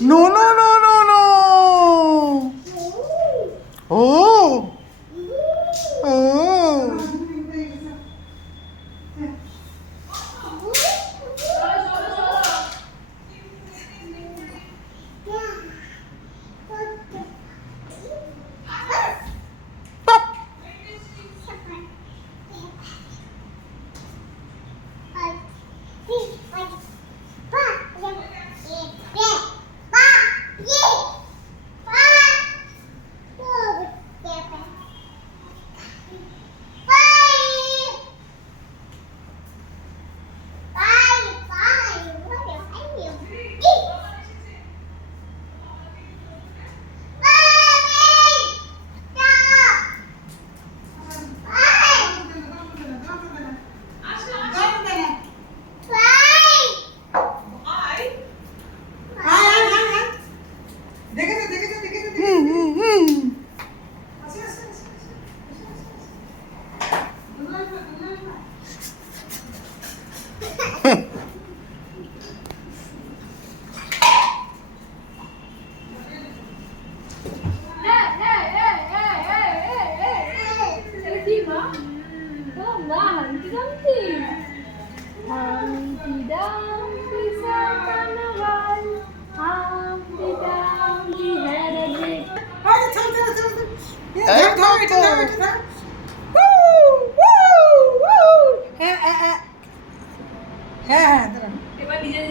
No, no, no, no, no. Oh. Oh.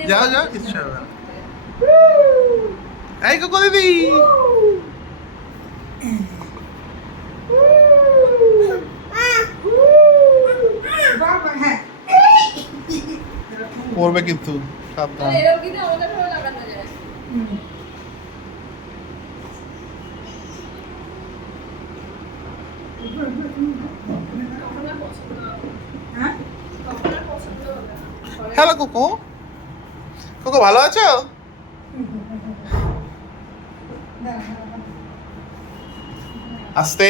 যাও যাও কিচ্ছু হবে না। এই কোকো দিদি পড়বে কিন্তু সাবধান। হ্যালো কোকো, কোকো ভালো আছো? আস্তে